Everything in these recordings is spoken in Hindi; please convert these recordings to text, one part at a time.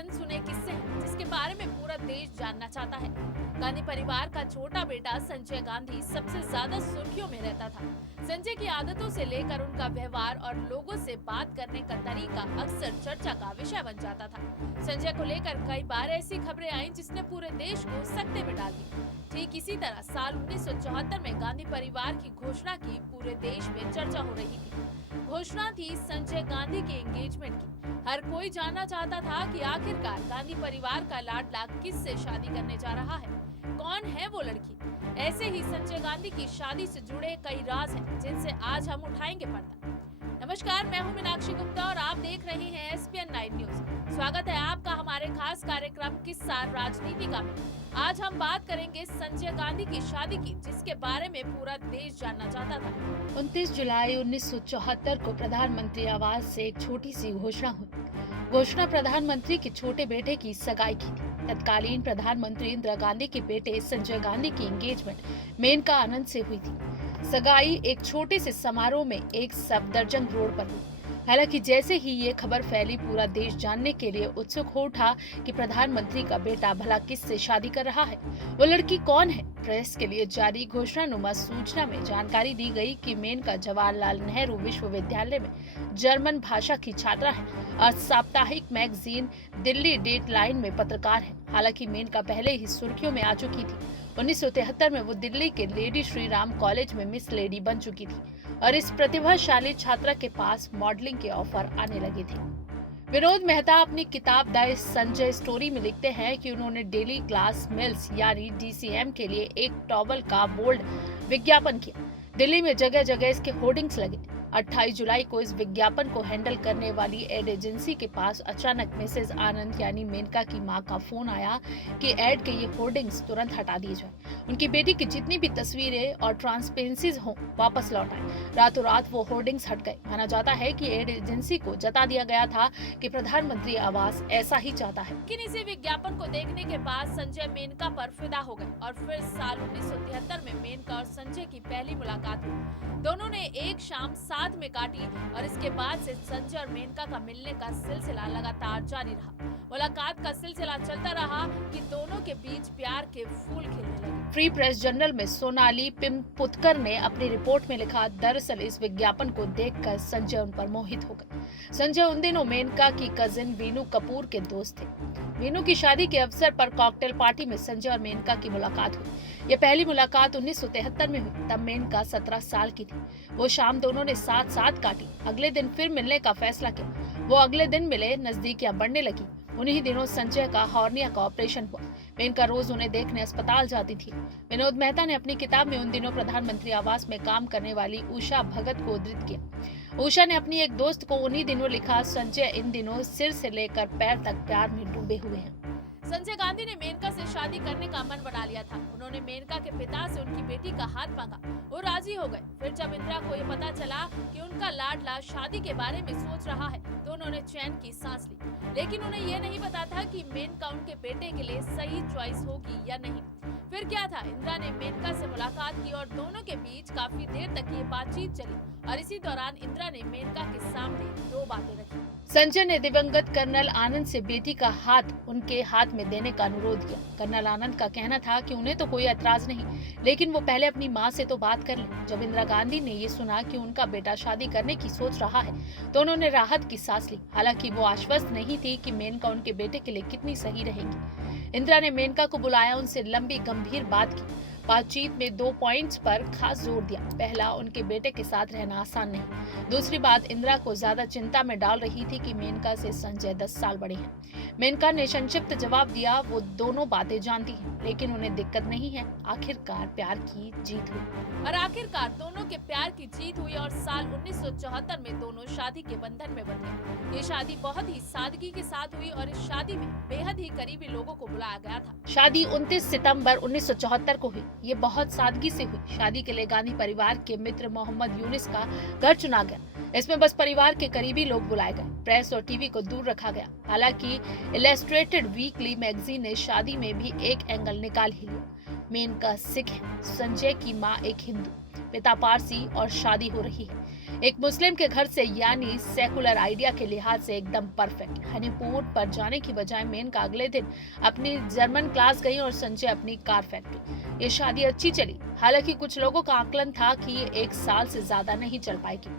अनसुने किस्से हैं जिसके बारे में पूरा देश जानना चाहता है। गांधी परिवार का छोटा बेटा संजय गांधी सबसे ज्यादा सुर्खियों में रहता था। संजय की आदतों से लेकर उनका व्यवहार और लोगों से बात करने का तरीका अक्सर चर्चा का विषय बन जाता था। संजय को लेकर कई बार ऐसी खबरें आई जिसने पूरे देश को सकते में डाल दिया। ठीक इसी तरह साल 1974 में गांधी परिवार की घोषणा की पूरे देश में चर्चा हो रही थी। घोषणा थी संजय गांधी की एंगेजमेंट की। हर कोई जानना चाहता था कि आखिरकार गांधी परिवार का लाडला किससे शादी करने जा रहा है, कौन है वो लड़की। ऐसे ही संजय गांधी की शादी से जुड़े कई राज हैं जिनसे आज हम उठाएंगे पर्दा। नमस्कार, मैं हूं मीनाक्षी गुप्ता और आप देख रहे हैं एसपीएन 9 न्यूज। स्वागत है आपका हमारे खास कार्यक्रम किस्सा राजनीति का में। आज हम बात करेंगे संजय गांधी की शादी की, जिसके बारे में पूरा देश जानना चाहता था। 29 जुलाई 1974 को प्रधानमंत्री आवास से एक छोटी सी घोषणा हुई। घोषणा प्रधानमंत्री के छोटे बेटे की सगाई की थी। तत्कालीन प्रधानमंत्री इंदिरा गांधी के बेटे संजय गांधी की एंगेजमेंट मेनका आनंद से हुई थी। सगाई एक छोटे से समारोह में एक सफदरजंग रोड पर हुई। हालांकि जैसे ही ये खबर फैली, पूरा देश जानने के लिए उत्सुक हो उठा कि प्रधानमंत्री का बेटा भला किससे शादी कर रहा है, वो लड़की कौन है। प्रेस के लिए जारी घोषणानुमा सूचना में जानकारी दी गई कि मेनका जवाहरलाल नेहरू विश्वविद्यालय में जर्मन भाषा की छात्रा है और साप्ताहिक मैगजीन दिल्ली डेडलाइन में पत्रकार है। हालांकि मेनका पहले ही सुर्खियों में आ चुकी थी। 1973 में वो दिल्ली के लेडी श्री राम कॉलेज में मिस लेडी बन चुकी थी और इस प्रतिभाशाली छात्रा के पास मॉडलिंग के ऑफर आने लगे थे। विनोद मेहता अपनी किताब द संजय स्टोरी में लिखते हैं कि उन्होंने डेली ग्लास मिल्स यानी डीसीएम के लिए एक टॉवल का बोल्ड विज्ञापन किया। दिल्ली में जगह जगह इसके होर्डिंग्स लगे। 28 जुलाई को इस विज्ञापन को हैंडल करने वाली एड एजेंसी के पास अचानक मिसेज आनंद यानी मेनका की मां का फोन आया कि एड के ये होर्डिंग्स तुरंत हटा दिए जाए। उनकी बेटी की जितनी भी तस्वीरें और ट्रांसपेरेंसीज हो वापस लौट आए। रातों रात वो होर्डिंग्स हट गए। माना जाता है कि एड एजेंसी को जता दिया गया था कि प्रधानमंत्री आवास ऐसा ही चाहता है। लेकिन इसी विज्ञापन को देखने के बाद संजय मेनका पर फिदा हो गए और फिर साल 1973 में मेनका और संजय की पहली मुलाकात हुई। दोनों ने एक शाम साथ में काटी और इसके बाद से संजय और मेनका का मिलने का सिलसिला लगातार जारी रहा। मुलाकात का सिलसिला चलता रहा कि दोनों के बीच प्यार के फूल खिलने लगे। फ्री प्रेस जर्नल में सोनाली पिमपुतकर ने अपनी रिपोर्ट में लिखा, दरअसल इस विज्ञापन को देखकर संजय उन पर मोहित हो गए। संजय उन दिनों मेनका की कजिन वीनू कपूर के दोस्त थे। वीनू की शादी के अवसर पर कॉकटेल पार्टी में संजय और मेनका की मुलाकात हुई। ये पहली मुलाकात 1973 में हुई। तब मेनका 17 साल की थी। वो शाम दोनों ने साथ साथ काटी। अगले दिन फिर मिलने का फैसला किया। वो अगले दिन मिले, नजदीकियां बढ़ने लगी। उन्हीं दिनों संजय का हॉर्निया का ऑपरेशन हुआ। मेनका रोज उन्हें देखने अस्पताल जाती थी। विनोद मेहता ने अपनी किताब में उन दिनों प्रधानमंत्री आवास में काम करने वाली उषा भगत को उद्धृत किया। उषा ने अपनी एक दोस्त को उन्हीं दिनों लिखा, संजय इन दिनों सिर से लेकर पैर तक प्यार में डूबे हुए हैं। संजय गांधी ने मेनका से शादी करने का मन बना लिया था। उन्होंने मेनका के पिता से उनकी बेटी का हाथ मांगा। वो राजी हो गए। फिर जब इंदिरा को ये पता चला कि उनका लाडला शादी के बारे में सोच रहा है तो उन्होंने चैन की सांस ली। लेकिन उन्हें ये नहीं पता था कि मेनका उनके बेटे के लिए सही चॉइस होगी या नहीं। फिर क्या था, इंदिरा ने मेनका से मुलाकात की और दोनों के बीच काफी देर तक ये बातचीत चली और इसी दौरान इंदिरा ने मेनका के सामने दो बातें रखी। संजय ने दिवंगत कर्नल आनंद से बेटी का हाथ उनके हाथ में देने का अनुरोध किया। कर्नल आनंद का कहना था कि उन्हें तो कोई ऐतराज नहीं, लेकिन वो पहले अपनी मां से तो बात कर लें। जब इंदिरा गांधी ने ये सुना कि उनका बेटा शादी करने की सोच रहा है तो उन्होंने राहत की सांस ली। हालांकि वो आश्वस्त नहीं थी कि मेनका उनके बेटे के लिए कितनी सही रहेगी। इंदिरा ने मेनका को बुलाया, उनसे लंबी गंभीर बात की। बातचीत में 2 पॉइंट्स पर खास जोर दिया। पहला, उनके बेटे के साथ रहना आसान नहीं। दूसरी बात, इंदिरा को ज्यादा चिंता में डाल रही थी कि मेनका से संजय 10 साल बड़े हैं। मेनका ने संक्षिप्त जवाब दिया, वो दोनों बातें जानती हैं, लेकिन उन्हें दिक्कत नहीं है। आखिरकार प्यार की जीत हुई और आखिरकार दोनों के प्यार की जीत हुई और साल 1974 में दोनों शादी के बंधन में बंध गए। ये शादी बहुत ही सादगी के साथ हुई और इस शादी में बेहद ही करीबी लोगों को बुलाया गया था। शादी 29 सितंबर 1974 को हुई। ये बहुत सादगी से हुई। शादी के लिए गांधी परिवार के मित्र मोहम्मद यूनिस का घर चुना गया। इसमें बस परिवार के करीबी लोग बुलाए गए। प्रेस और टीवी को दूर रखा गया। हालांकि इलस्ट्रेटेड वीकली मैगजीन ने शादी में भी एक एंगल निकाल ही लिया। मेनका सिख है, संजय की मां एक हिंदू, पिता पारसी और शादी हो रही है। एक मुस्लिम के घर से, यानी सेकुलर आइडिया के लिहाज से एकदम परफेक्ट। हनीमून पर जाने की बजाय मेनका अगले दिन अपनी जर्मन क्लास गई और संजय अपनी कार फैक्ट्री। ये शादी अच्छी चली, हालांकि कुछ लोगों का आकलन था कि ये 1 साल से ज्यादा नहीं चल पाएगी।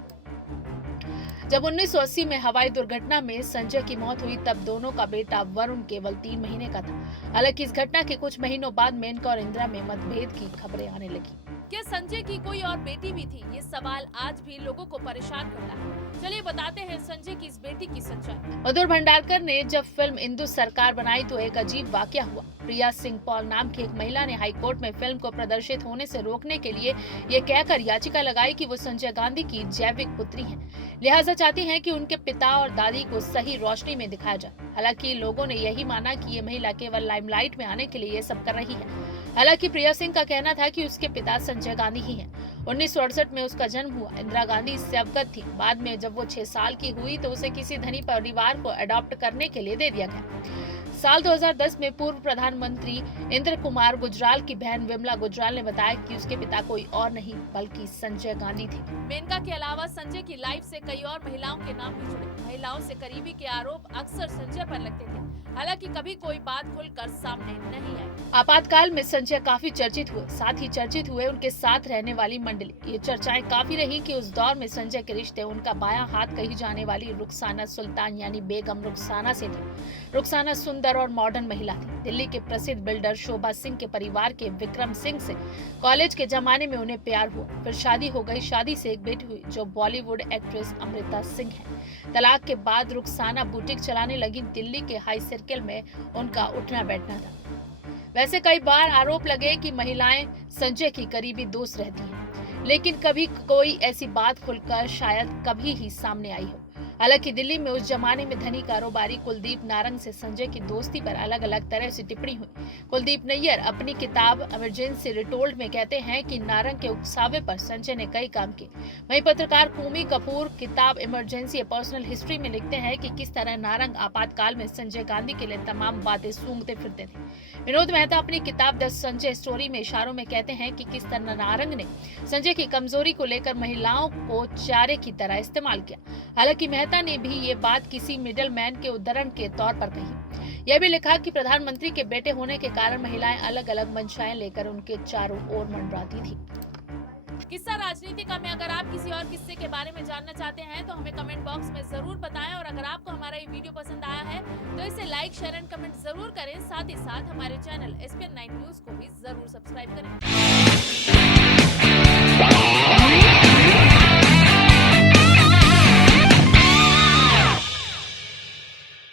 जब 1980 में हवाई दुर्घटना में संजय की मौत हुई, तब दोनों का बेटा वरुण केवल 3 महीने का था। हालांकि इस घटना के कुछ महीनों बाद मेनका और इंदिरा में मतभेद की खबरें आने लगी। क्या संजय की कोई और बेटी भी थी? ये सवाल आज भी लोगों को परेशान करता है। चलिए बताते हैं संजय की इस बेटी की सच्चाई। मधुर भंडारकर ने जब फिल्म इंदु सरकार बनाई तो एक अजीब वाकया हुआ। प्रिया सिंह पॉल नाम की एक महिला ने हाईकोर्ट में फिल्म को प्रदर्शित होने से रोकने के लिए ये कहकर याचिका लगाई कि वो संजय गांधी की जैविक पुत्री हैं, लिहाजा चाहती हैं कि उनके पिता और दादी को सही रोशनी में दिखाया जाए। हालांकि लोगों ने यही माना कि ये महिला केवल लाइमलाइट में आने के लिए ये सब कर रही है। हालांकि प्रिया सिंह का कहना था कि उसके पिता संजय गांधी ही हैं। 1968 में उसका जन्म हुआ। इंदिरा गांधी इससे अवगत थी। बाद में जब वो 6 साल की हुई तो उसे किसी धनी परिवार को अडॉप्ट करने के लिए दे दिया गया। साल 2010 में पूर्व प्रधानमंत्री इंद्र कुमार गुजराल की बहन विमला गुजराल ने बताया कि उसके पिता कोई और नहीं बल्कि संजय गांधी थे। मेनका के अलावा संजय की लाइफ से कई और महिलाओं के नाम भी जुड़े। महिलाओं से करीबी के आरोप अक्सर संजय पर लगते थे, हालांकि कभी कोई बात खुलकर सामने नहीं आई। आपातकाल में संजय काफी चर्चित हुए, साथ ही चर्चित हुए उनके साथ रहने वाली मंडली। ये चर्चाएं काफी रही कि उस दौर में संजय के रिश्ते उनका बायां हाथ कही जाने वाली रुखसाना सुल्तान यानी बेगम रुखसाना से थे। रुखसाना सुंदर और मॉडर्न महिला थी। दिल्ली के प्रसिद्ध बिल्डर शोभा सिंह के परिवार के विक्रम सिंह से कॉलेज के जमाने में उन्हें प्यार हुआ। फिर शादी हो गई। शादी से एक बेटी हुई जो बॉलीवुड एक्ट्रेस अमृता सिंह है। तलाक के बाद रुखसाना बुटीक चलाने लगी। दिल्ली के हाई सर्किल में उनका उठना बैठना था। वैसे कई बार आरोप लगे कि महिलाएं संजय की करीबी दोस्त रहती हैं, लेकिन कभी कोई ऐसी बात खुलकर शायद कभी ही सामने आई हो। हालांकि दिल्ली में उस जमाने में धनी कारोबारी कुलदीप नारंग से संजय की दोस्ती पर अलग अलग तरह से टिप्पणी हुई। कुलदीप नैयर अपनी किताब इमरजेंसी रिटोल्ड में कहते हैं कि नारंग के उकसावे पर संजय ने कई काम किए। वहीं पत्रकार कूमी कपूर किताब इमरजेंसी ए पर्सनल हिस्ट्री में लिखते हैं कि किस तरह नारंग आपातकाल में संजय गांधी के लिए तमाम बातें सूंघते फिरते थे। विनोद मेहता अपनी किताब द संजय स्टोरी में इशारों में कहते हैं कि किस तरह नारंग ने संजय की कमजोरी को लेकर महिलाओं को चारे की तरह इस्तेमाल किया। हालांकि मेहता ने भी ये बात किसी मिडल मैन के उदाहरण के तौर पर कही। यह भी लिखा कि प्रधानमंत्री के बेटे होने के कारण महिलाएं अलग अलग मंशाएं लेकर उनके चारों ओर मंडराती थी। किस्सा राजनीति का में अगर आप किसी और किस्से के बारे में जानना चाहते हैं तो हमें कमेंट बॉक्स में जरूर बताएं, और अगर आपको हमारा ये वीडियो पसंद आया है तो इसे लाइक, शेयर एंड कमेंट जरूर करें। साथ ही साथ हमारे चैनल SPN